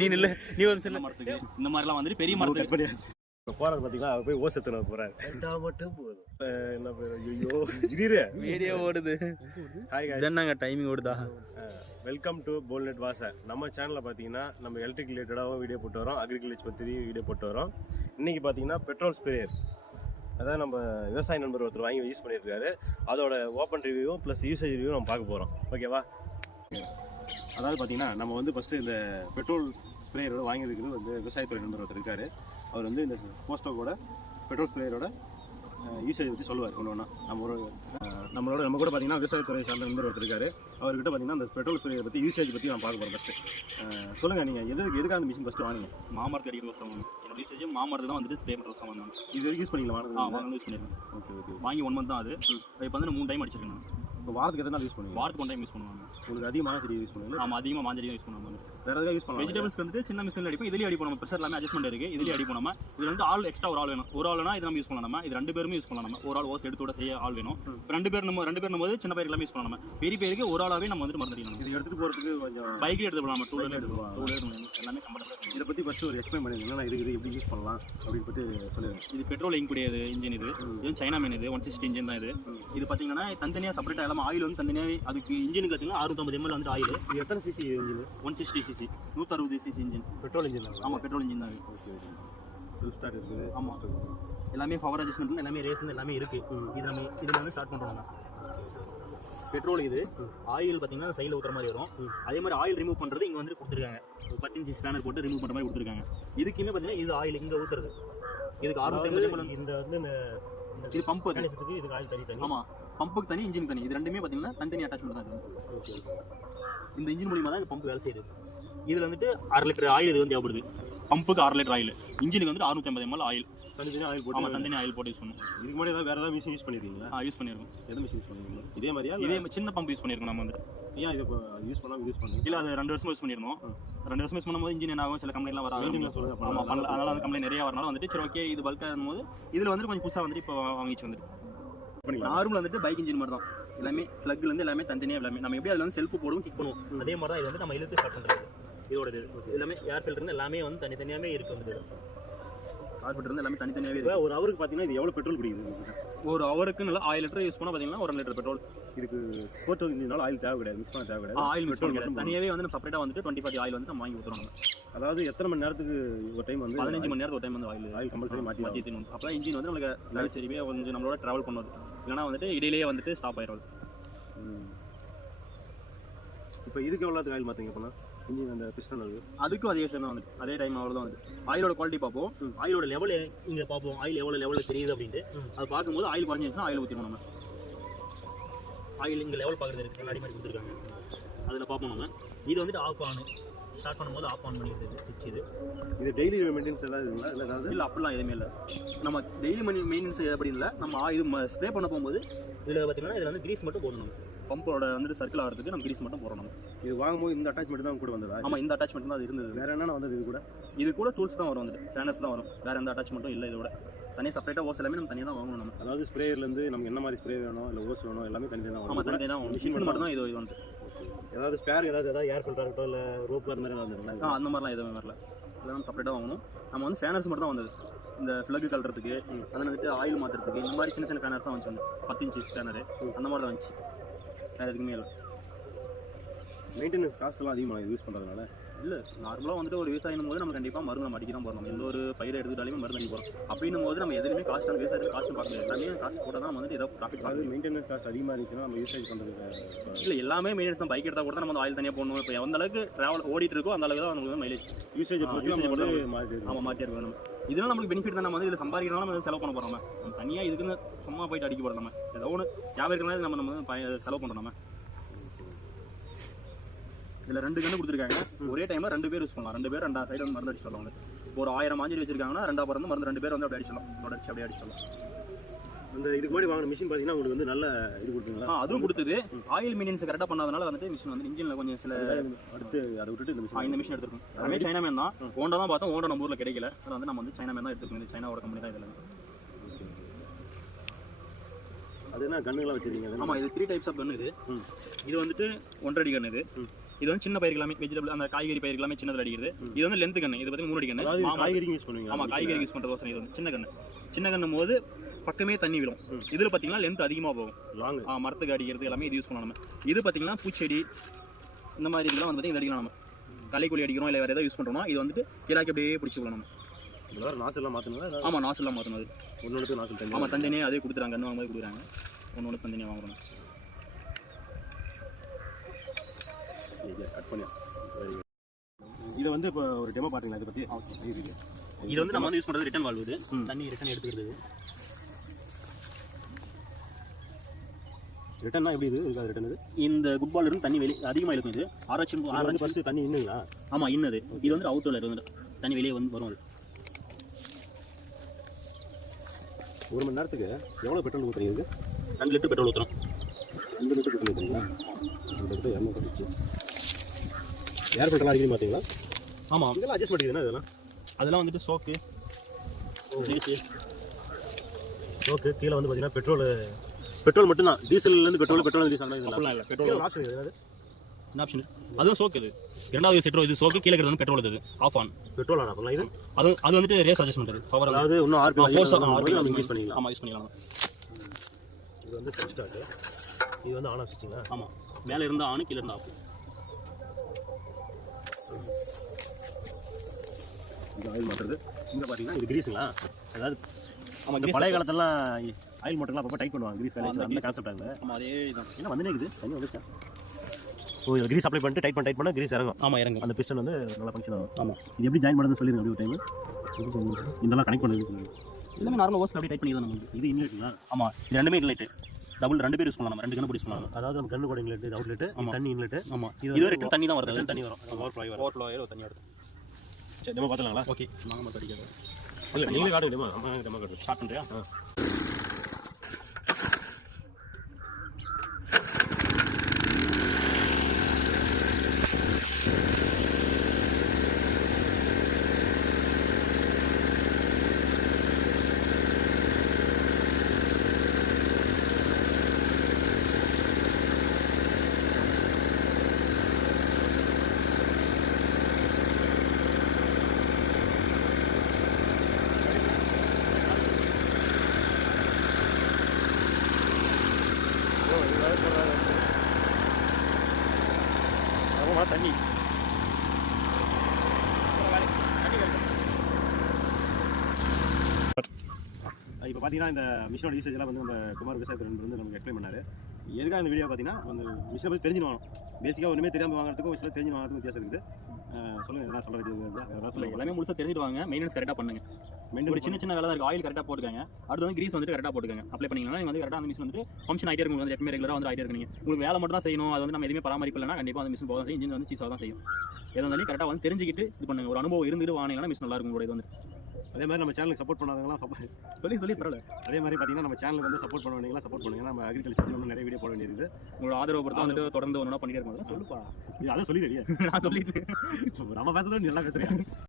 நீ நில்ல நீ ஒரு சின்ன மரத்துக்கு. இந்த மாதிரிலாம் வந்துட்டு பெரிய மரத்துக்கு. இப்போ போறாரு பாத்தீங்களா? அவர் போய் ஓசத்துன போறாரு. ரெண்டா மட்டும் போதும். என்ன பேர்? ஐயோ இரு. வீடியோ ஓடுது. இதென்னாங்க டைமிங் ஓடுதா? வெல்கம் டு போல்நெட் வாச நம்ம சேனலில் பார்த்தீங்கன்னா நம்ம எலக்ட்ரிக் ரிலேட்டடாகவும் வீடியோ போட்டு வரோம். அக்ரிகல்ச்சர் பற்றி வீடியோ போட்டு வரோம். இன்னைக்கு பார்த்தீங்கன்னா பெட்ரோல் ஸ்ப்ரேயர் அதான் நம்ம விவசாய நண்பர் ஒருத்தர் வாங்கி யூஸ் பண்ணியிருக்காரு. அதோட ஓப்பன் ரிவ்யூவும் ப்ளஸ் யூசேஜ் ரிவ்யூ நம்ம பார்க்க போகிறோம் ஓகேவா அதாவது பார்த்தீங்கன்னா நம்ம வந்து ஃபஸ்ட்டு இந்த பெட்ரோல் ஸ்ப்ரேயரோட வாங்கியிருக்கிறது வந்து விவசாயத்துறை நண்பர் ஒருத்தர் இருக்காரு. அவர் வந்து இந்த போஸ்டோவோட பெட்ரோல் ஸ்ப்ரேயரோட யூசேஜ் பற்றி சொல்லுவார் ஒன்று ஒன்றா நம்ம ஒரு நம்மளோட நம்ம கூட பார்த்தீங்கன்னா விவசாயத்துறை சார்ந்த நண்பர் ஒருத்தர் இருக்காரு. அவர்கிட்ட பார்த்தீங்கன்னா அந்த பெட்ரோல் ஸ்ப்ரேயர் பற்றி யூசேஜ் பற்றி நான் பார்க்க போகிறோம் ஃபஸ்ட்டு சொல்லுங்கள் நீங்கள் எது எதுக்காக அந்த மிஷின் ஃபஸ்ட்டு வாங்கினீங்க? மாமரத்து அடிக்கிற வாங்கணும் என்னோட யூசேஜ் மாமரத்துக்கு தான் வந்துட்டு ஸ்ப்ரே பண்ணுற வாங்கணும் இது வரைக்கும் யூஸ் பண்ணிக்கலாம் வாங்க யூஸ் பண்ணிருக்கேன் ஓகே ஓகே. வாங்கி ஒன் மந்த் தான் அது இப்போ வந்து மூணு டைம் அடிச்சிருக்கேன். இப்போ வாரத்துக்கு எத்தனை யூஸ் பண்ணுவீங்க? வாரத்துக்கு ஒன் டைம் யூஸ் பண்ணுவாங்க. உங்களுக்கு அதிகமான செடி யூஸ் பண்ணுவீங்க ஆமாம் அதிகமாக மாஞ்சடியும் யூஸ் பண்ணுவாங்க. வேறு எதாவது யூஸ் பண்ணலாம்? வெஜிடபிள்ஸ் வந்து சின்ன மிஷினில் அடிப்போம். இதுலேயே அடிப்போம். நம்ம ப்ரெஷர் எல்லாமே அட்ஜஸ்ட்மெண்ட் இருக்கு. இதுலேயே அடிப்போம் நம்ம. இதில் வந்து ஆள் எக்ஸ்ட்ரா ஒரு ஆள் வேணும். ஒரு ஆள்னா இது நம்ம யூஸ் பண்ணலாம் நம்ம. இது ரெண்டு பேருமே யூஸ் பண்ணலாம் நம்ம. ஒரு ஆள் ஓஸ் எடுத்து விட செய்ய ஆள் வேணும். ரெண்டு பேர் நம்ம ரெண்டு பேர் போது சின்ன பயிர் எல்லாமே யூஸ் பண்ணலாம் நம்ம. பெரிய பேருக்கு ஒரு ஆளாவே நம்ம வந்துட்டு மருந்து அடிக்கணும் இது எடுத்துகிட்டு போகிறதுக்கு கொஞ்சம் பைக்கே எடுத்து போகலாம் டூ வீலர் Bike எடுத்து எடுத்து டூ வீலர் எல்லாமே கம்ஃபர்டபுள் இதை பற்றி ஃபஸ்ட்டு ஒரு எக்ஸ்பிளைன் பண்ணிடுங்க. என்னென்ன இருக்குது எப்படி யூஸ் பண்ணலாம் அப்படின்னு பற்றி சொல்லிடுங்க. இது பெட்ரோல் இங்க் கூடியது இன்ஜின் இது. இது சைனா மேன் இது. ஒன் சிக்ஸ்டி இன்ஜின் தான் இது. இது பார்த்தீங்கன்னா தனித்தனியாக செப்பரேட்டாக எல்லாம் ஆயில் வந்து தனித்தனியாக அதுக்கு இன்ஜினுக்கு பார்த்தீங்கன்னா அறுபத்தொம்பது எம்எல் வந்து ஆயில் இது எத்தனை CC engine one sixty CC நூற்றறுபது CC engine petrol engine ஆமாம் பெட்ரோல் இன்ஜின் தான் ஓகே செல்ஃப் ஸ்டார்ட் இருக்குது. ஆமாம் எல்லாமே பவர் அட்ஜஸ்ட்மெண்ட் எல்லாமே ரேஸ் எல்லாமே இருக்கு. இது நம்ம இதில் வந்து ஸ்டார்ட் பண்ணுறோம் பெட்ரோல் இது ஆயில் பார்த்தீங்கன்னா சைடில் ஊற்றுற மாதிரி வரும். அதே மாதிரி ஆயில் ரிமூவ் பண்ணுறது இங்கே வந்து கொடுத்துருக்காங்க. பத்து இன்ச்சு ஸ்பேனர் போட்டு ரிமூவ் பண்ணுற மாதிரி கொடுத்துருக்காங்க. இதுக்குமே பார்த்தீங்கன்னா இது ஆயில் இங்கே ஊற்றுறது இதுக்கு ஆறு இந்த வந்து இந்த இது பம்ப் அது. மெக்கானிசத்துக்கு இதுக்கு ஆயில் தனி தனி. ஆமாம் பம்புக்கு தனி இன்ஜின் தனி. இது ரெண்டுமே பார்த்தீங்கன்னா தனித்தனி அட்டாச்மெண்ட் தான் இந்த இன்ஜின் மூலியமாக தான் இந்த பம்ப் வேலை செய்யுது. இதில் வந்துட்டு அரை லிட்டர் ஆயில் இது வந்து தேவைப்படுது. பம்புக்கு அரை லிட்டர் ஆயில். இன்ஜினுக்கு வந்து அறுநூத்தி ஐம்பது எம்எல் ஆயில். தனித்தனி ஆயில் ஆமாம் போட்டு தனித்தனி ஆயில் போட்டு யூஸ் பண்ணும் இதுக்கு முன்னாடி ஏதாவது வேறு ஏதாவது மிஷின் யூஸ் பண்ணிருக்கீங்களா? ஆ யூஸ் பண்ணியிருக்கோம் எந்த மிஷின் யூஸ் பண்ணுவீங்க இதே மாதிரியா இதே மாதிரி சின்ன பம்ப் யூஸ் பண்ணியிருக்கோம் நம்ம வந்து ஏன் இது யூஸ் பண்ணாமல் யூஸ் பண்ணுங்க? இல்லை அது ரெண்டு வருஷம் யூஸ் பண்ணியிருந்தோம் ரெண்டு வருஷம் யூஸ் பண்ணும்போது இன்ஜின் என்ன ஆகும்? சில கம்ப்ளைண்ட்லாம் வர. ஆமாம் பண்ணல. அதனால அந்த கம்ப்ளைண்ட் நிறைய வரனால வந்துட்டு சரி ஓகே இது பல்காக இருக்கும்போது இதில் வந்துட்டு கொஞ்சம் புதுசாக வந்துட்டு இப்போ வாங்கிச்சு வந்துட்டு. நார்மல் வந்துட்டு பைக் இன்ஜின் மாதிரி தான். எல்லாமே ஃப்ளக்ல இருந்து எல்லாமே தனித்தனியாக எல்லாமே. நம்ம எப்படி அதில் வந்து செல்ஃப் போடுவோம் கிக் பண்ணுவோம் அதே மாதிரி தான் இது வந்து நம்ம இழுத்து ஸ்டார்ட் பண்ணுறது இதோட இது எல்லாமே ஏர் ஃபில்டர் எல்லாமே வந்து தனித்தனியாகவே இருக்கு வந்து. வந்து எல்லாமே தனித்தனியாகவே இப்போ இருக்கு ஒரு ஹவருக்கு பார்த்தீங்கன்னா இது எவ்வளோ பெட்ரோல் பிடிக்குது? ஒரு ஹவருக்கு நல்லா ஆயிரம் லிட்டர் யூஸ் பண்ணால் பார்த்தீங்கன்னா ஒரு லிட்டர் பெட்ரோல் இதுக்கு போட்டு வந்தீங்கனால ஆயில் தேவை கிடையாது மிக்ஸ் பண்ண தேவை கிடையாது ஆயில் பண்ணி மட்டும் தனியாகவே வந்து நம்ம செப்பரேட்டாக வந்துட்டு டுவெண்ட்டி ஃபார்ட்டி ஆயில் வந்து நம்ம வாங்கி ஊற்றுறோம் அதாவது எத்தனை மணி நேரத்துக்கு ஒரு டைம் வந்து பதினஞ்சு மணி நேரத்துக்கு ஒரு டைம் வந்து ஆயில் ஆயில் கம்பல்சரி மாற்றி மாற்றி தீணும் அப்போ இன்ஜின் வந்து நம்மளுக்கு நல்ல சரிவே கொஞ்சம் நம்மளோட ட்ராவல் பண்ணுவது இல்லைனா வந்துட்டு இடையிலேயே வந்துட்டு ஸ்டாப் ஆயிடும் இப்போ இதுக்கு எவ்வளோத்துக்கு ஆயில் மாற்றிங்க அப்படின்னா இன்ஜின் அந்த பிஸ்டன் அது அதுக்கும் அதே விஷயம் தான் வந்துட்டு அதே டைம் அவ்வளோ தான் வந்து. ஆயிலோட குவாலிட்டி பார்ப்போம். ஆயிலோட லெவல் இங்கே பார்ப்போம். ஆயில் எவ்வளோ லெவலில் தெரியுது அப்படின்ட்டு. அது பார்க்கும்போது ஆயில் குறைஞ்சிருச்சுன்னா ஆயில் ஊற்றிடும் நம்ம. ஆயில் இங்கே லெவல் பார்க்குறது இருக்கு. கண்ணாடி மாதிரி கொடுத்துருக்காங்க. அதில் பார்ப்போம் நம்ம. இது வந்துட்டு ஆஃப் ஆன் ஸ்டார்ட் பண்ணும்போது ஆஃப் ஆன் பண்ணிடுது சுவிட்ச் இது. இது டெய்லி மெயின்டெனன்ஸ் ஏதாவது இருக்குங்களா? இல்லை ஏதாவது? இல்லை அப்படிலாம் எதுவுமே இல்லை. நம்ம டெய்லி மெயின்டெனன்ஸ் அப்படி இல்லை. நம்ம இது ஸ்ப்ரே பண்ண போகும்போது இதில் பார்த்தீங்கன்னா இதில் வந்து கிரீஸ் மட்டும் போடணும். பம்போட வந்துட்டு சர்க்கிள் ஆகிறதுக்கு நம்ம கிரீஸ் மட்டும் போடணும். இது வாங்கும்போது இந்த அட்டாச்மெண்ட் தான் கூட வந்ததா? ஆமாம் இந்த அட்டாச்மெண்ட் தான் அது இருந்தது. வேற என்னென்ன வந்தது இது கூட? இது கூட டூல்ஸ் தான் வரும் வந்துட்டு. ஃபேனர்ஸ் தான் வரும். வேற எந்த அட்டாச்மெண்ட்டும் இல்லை இதோட. தனியாக செப்பரேட்டாக ஓஸ் எல்லாமே நம்ம தனியாக தான் வாங்கணும் நம்ம. அதாவது ஸ்ப்ரேயர்லேருந்து நமக்கு என்ன மாதிரி ஸ்ப்ரே வேணும் இல்லை ஓஸ் வேணும் எல்லாமே தனி தான் ஆமாம் தனியாக தான் மிஷின் மட்டும் தான் இது இது வந்து ஏதாவது ஸ்பேர் ஏதாவது ஏதாவது ஏர் ஃபில்டர் இருக்கட்டும் இல்லை ரோப் அந்த மாதிரி ஏதாவது ஆ அந்த மாதிரிலாம் எதுவுமே வரல. இதெல்லாம் செப்பரேட்டாக வாங்கணும். நம்ம வந்து ஃபேனர்ஸ் மட்டும் தான் வந்தது. இந்த ஃப்ளக் கழுறதுக்கு அதில் வந்துட்டு ஆயில் மாற்றுறதுக்கு இந்த மாதிரி சின்ன சின்ன ஃபேனர்ஸ் தான் வந்துச்சு வந்து பத்து இன்ச்சு ஸ்பேனரு அந்த மாதிரி தான் வந்துச்சு. வேறு எதுக்குமே இல்லை மெயின்டெனன்ஸ் காஸ்ட் எல்லாம் அதிகமாக யூஸ் பண்ணுறதுனால இல்லை நார்மலாக வந்துட்டு ஒரு விவசாயம் போது நம்ம கண்டிப்பாக மருந்து நம்ம அடிக்க தான் போகிறோம் எந்த ஒரு பயிரை எடுத்துட்டாலுமே மருந்து அடிக்க போகிறோம் அப்படின்னும் போது நம்ம எதுலையுமே காஸ்ட் அந்த விவசாயத்தில் காஸ்ட் பார்க்க முடியாது. எல்லாமே காசு போட்டால் தான் வந்துட்டு ஏதோ ப்ராஃபிட் பார்க்க மெயின்டெனன்ஸ் காஸ்ட் அதிகமாக இருந்துச்சுன்னா நம்ம யூசேஜ் பண்ணுறதுக்கு இல்லை எல்லாமே மெயின்டெனன்ஸ் தான். பைக் எடுத்தால் கூட நம்ம வந்து ஆயில் தனியாக போடணும். இப்போ எந்த அளவுக்கு ட்ராவல் ஓடிட்டு இருக்கோ அந்த அளவுக்கு தான் நமக்கு மைலேஜ் யூசேஜ் நம்ம மாற்றி ஆமாம் மாற்றியா இருக்கணும் நம்ம இதனால நமக்கு பெனிஃபிட் தான் நம்ம வந்து இதில் சம்பாதிக்கிறனால நம்ம செலவு பண்ண போகிறோம் நம்ம. தனியாக இதுக்குன்னு சும்மா போயிட்டு அடிக்க போகிறோம் நம்ம. ஏதோ ஒன்று ஞாபகம் இருக்கிறனால நம்ம நம்ம செலவு பண்ணுறோம் நம்ம. இதில் ரெண்டு கன்று கொடுத்துருக்காங்க. ஒரே டைமில் ரெண்டு பேர் யூஸ் பண்ணலாம். ரெண்டு பேர் ரெண்டா சைடு வந்து மருந்து அடிச்சு சொல்லலாம் வந்து ஒரு ஆயிரம் மாஞ்சரி வச்சிருக்காங்கன்னா ரெண்டா பிறந்து மருந்து ரெண்டு பேர் வந்து அப்படி அடிச்சிடலாம். அதோட அடிச்சு அப்படியே அடிச்சிடலாம். அந்த இதுக்கு முன்னாடி வாங்கின மிஷின் பார்த்தீங்கன்னா உங்களுக்கு வந்து நல்ல இது கொடுத்துங்களா? ஆ அதுவும் கொடுத்தது. ஆயில் மெயின்டெனன்ஸ் கரெக்டாக பண்ணாதனால வந்துட்டு மிஷின் வந்து இன்ஜினில் கொஞ்சம் சில அடுத்து அதை விட்டுட்டு இந்த மிஷின் மிஷின் எடுத்துருக்கோம். எல்லாமே சைனா மேன் தான். ஹோண்டா தான் பார்த்தோம். ஹோண்டா நம்ம ஊரில் கிடைக்கல. அதை வந்து நம்ம வந்து சைனா மேன் தான் எடுத்துருக்கோம். இது சைனாவோட கம்பெனி தான் இதில். அது என்ன கண்ணுங்களாம் வச்சிருக்கீங்க? ஆமாம் இது த்ரீ டைப்ஸ் ஆஃப் கன் இது. இது வந்துட்டு ஒன்றரை அடி கன் இது இது வந்து சின்ன பயிர் எல்லாமே வெஜிடபிள் அந்த காய்கறி பயிர் எல்லாமே சின்னதுல அடிக்கிறது. இது வந்து லென்த் கண்ணு. இது பார்த்தீங்கன்னா மூணு அடி கண்ணு. காய்கறி யூஸ் பண்ணுவீங்க ஆமா காய்கறி யூஸ் பண்றது இது வந்து சின்ன கண்ணு. சின்ன கண்ணும் போது பக்கமே தண்ணி விழும். ம். இதுல பாத்தீங்கன்னா லென்த் அதிகமா போகும். ஆ, மரத்துக்கு அடிக்கிறது எல்லாமே இது யூஸ் பண்ணலாம் நம்ம. இது பாத்தீங்கன்னா பூச்செடி இந்த மாதிரி இதெல்லாம் வந்து இது அடிக்கலாம் நம்ம. களைக்கொல்லி அடிக்கிறோம் இல்லை வேற ஏதாவது யூஸ் பண்றோம்னா இது வந்துட்டு கிழக்கு அப்படியே பிடிச்சிக்கலாம் நம்ம. இந்த மாதிரி நாசல் எல்லாம் மாத்தணுங்களா ஆமா நாசெல்லாம் மாற்றணும் அது. ஒன்னொன்று நாசல் தண்ணி ஆமா தந்தனியே அதே கொடுத்துறாங்க கண்ணு வாங்கும்போது கொடுக்குறாங்க. ஒன்று ஒன்று தந்தனியாக வாங்குறோம் கட் பண்ணி இதை வந்து இப்போ ஒரு டெமோ பார்த்தீங்களா இதை பற்றி இது வந்து நம்ம வந்து யூஸ் பண்றது ரிட்டன் ம். தண்ணி ரிட்டன் எடுத்துக்கிறது. ரிட்டர்னா எப்படி இது? இதுக்காக ரிட்டர்ன் இது? இந்த குட் பால் இருந்து தண்ணி வெளியே அதிகமாக இருக்கும் இது. ஆராய்ச்சி ஆராய்ச்சி ஃபர்ஸ்ட் தண்ணி இன்னுங்களா? ஆமா இன்னது. இது வந்து அவுட்டோல இருந்து தண்ணி வெளியே வந்து வரும் ஒரு மணி நேரத்துக்கு எவ்வளோ பெட்ரோல் ஊற்றுறீங்க இது ரெண்டு லிட்டர் பெட்ரோல் ஊற்றுறோம் ரெண்டு லிட்டர் பெட்ரோல் ஊற்றுறீங்களா ரெண்டு லிட்டர் இரநூறு ஏர் பெட்ரோல் அடிக்கடி பார்த்தீங்களா? ஆமாம் இதெல்லாம் அட்ஜஸ்ட் பண்ணிக்குதுன்னா இதெல்லாம்? அதெல்லாம் வந்துட்டு சோக்கு. ஜேசி ஓகே கீழே வந்து பார்த்தீங்கன்னா பெட்ரோல் பெட்ரோல் மட்டும்தான். டீசல்லேருந்து பெட்ரோல் பெட்ரோல் டீசல். அப்படிலாம் இல்லை பெட்ரோல். ஆப்ஷன் எதாவது என்ன ஆப்ஷன் அதுவும் சோக்கு இது. இரண்டாவது செட்ரோ இது சோக்கு கீழே வந்து பெட்ரோல் இது. ஆஃப் ஆன் பெட்ரோல் ஆனா பண்ணலாம் இது? அது அது வந்துட்டு ரேஸ் அட்ஜஸ்ட்மெண்ட் அது. பவர் அதாவது இன்னும் ஆர்பி ஃபோர்ஸ் நம்ம இன்க்ரீஸ் பண்ணிக்கலாம். ஆமாம் யூஸ் பண்ணிக்கலாம். இது வந்து செட் ஸ்டார்ட் இது வந்து ஆன் ஆஃப் ஆமாம் மேலே இருந்தால் ஆனு கீழே இருந்தால் ஆஃப் இது ஆயில் மாட்டுறது. இங்கே பார்த்தீங்கன்னா இது கிரீஸுங்களா அதாவது ஆமாம் இந்த பழைய காலத்துலலாம் ஆயில் மோட்டர்லாம் அப்பப்போ டைட் பண்ணுவாங்க கிரீஸ் வேலை அந்த. கான்செப்ட் ஆகுது. ஆமாம் அதே இதுதான். என்ன வந்துனே இருக்குது? தண்ணி வந்துச்சா ஓ இது கிரீஸ் அப்ளை பண்ணிட்டு டைட் பண்ண டைட் பண்ண கிரீஸ் இறங்கும். ஆமாம் இறங்கு அந்த பிஸ்டன் வந்து நல்லா ஃபங்க்ஷன் ஆகும். ஆமாம் இது எப்படி ஜாயின் பண்ணுறதுன்னு சொல்லிடுங்க அப்படியே டைம் இதெல்லாம் கனெக்ட் பண்ணுறது எல்லாமே நார்மல் ஓஸ் அப்படியே டைட் பண்ணி தான் நம்ம இது இன்லெட்டுங்களா ஆமாம் இது ரெண்டுமே இன்லைட்டு டபுள் ரெண்டு பேர் யூஸ் பண்ணலாம் நம்ம ரெண்டு கண்ணு யூஸ் பண்ணலாம். அதாவது நம்ம கண்ணு கூட இன்லெட் அவுட்லெட். தண்ணி இன்லெட் ஆமாம் இது ரிட்டன் தண்ணி தான் வருது. தண்ணி வரும். ஓவர் ஃப்ளோ வரும். ஓவர் ஃப்ளோ தண்ணி வருது. சரி நம்ம பார்த்துலாங்களா ஓகே. நாங்கள் மட்டும் அடிக்காது இல்லை நீங்களே காட்டுங்க டெமோ காட்டுங்க ஸ்டார்ட் பண்ணுறியா ஆமாம் தண்ணி. இப்போ பார்த்தீங்கன்னா இந்த மிஷினோட யூசேஜ் எல்லாம் வந்து நம்ம குமார் விவசாயத்தில் வந்து நமக்கு எக்ஸ்பிளைன் பண்ணாரு. எதுக்காக இந்த வீடியோ பார்த்தீங்கன்னா அந்த மிஷினை பற்றி தெரிஞ்சு வாங்கணும் பேசிக்காக ஒன்றுமே தெரியாமல் வாங்குறதுக்கும் மிஷினில் தெரிஞ்சு வாங்குறதுக்கும் வித்தியாசம் இருக்குது. அஹ் சொல்லுங்க எதனா சொல்ல வேண்டியது இருந்தா எதனா இல்லை சொல்லுங்க எல்லாமே முழுசாக தெரிஞ்சிடுவாங்க. மெயின்டெனன்ஸ் கரெக்டாக பண்ணுங்க. ஒரு சின்ன சின்ன வேலை இருக்குது ஆயில் கரெக்டாக போட்டுக்கங்க. அடுத்து வந்து கிரீஸ் வந்துட்டு கரெக்டாக போட்டுக்கங்க. அப்ளை பண்ணிங்கன்னா நீங்கள் வந்து கரெக்டாக அந்த மிஷின் வந்துட்டு ஃபங்க்ஷன் ஆகிட்டே இருக்கும். வந்து எப்பவுமே ரெகுலராக வந்து ஆகிட்டே இருக்கீங்க உங்களுக்கு வேலை மட்டும் தான் செய்யணும். அது வந்து நம்ம எதுவுமே பராமரிப்பு இல்லைனா கண்டிப்பாக அந்த மிஷின் போக செய்யும் இன்ஜின் வந்து சீஸாக தான் செய்யும். எது இருந்தாலும் கரெக்டாக வந்து தெரிஞ்சுக்கிட்டு இது பண்ணுங்க. ஒரு அனுபவம் இருந்துட்டு வாங்கினீங்கன்னா மிஷின் நல்லா இருக்கும். உங்களோட இது வந்து அதே மாதிரி நம்ம சேனலுக்கு சப்போர்ட் பண்ணாதவங்களாம் சொல்லி சொல்லி பரவாயில்ல. அதே மாதிரி பார்த்தீங்கன்னா நம்ம சேனலுக்கு வந்து சப்போர்ட் பண்ண வேண்டியங்களா சப்போர்ட் பண்ணுங்க. நம்ம அக்ரிகல்ச்சர் இன்னும் நிறைய வீடியோ போட வேண்டியது உங்களோட ஆதரவு பொறுத்து வந்துட்டு தொடர்ந்து ஒன்றா பண்ணிட்டே இருக்கும் சொல்லுப்பா. இது அதை சொல்லிடுறியா நான் சொல்லிட்டு நம்ம பேசுறது நீ நல்லா பேசுறியா?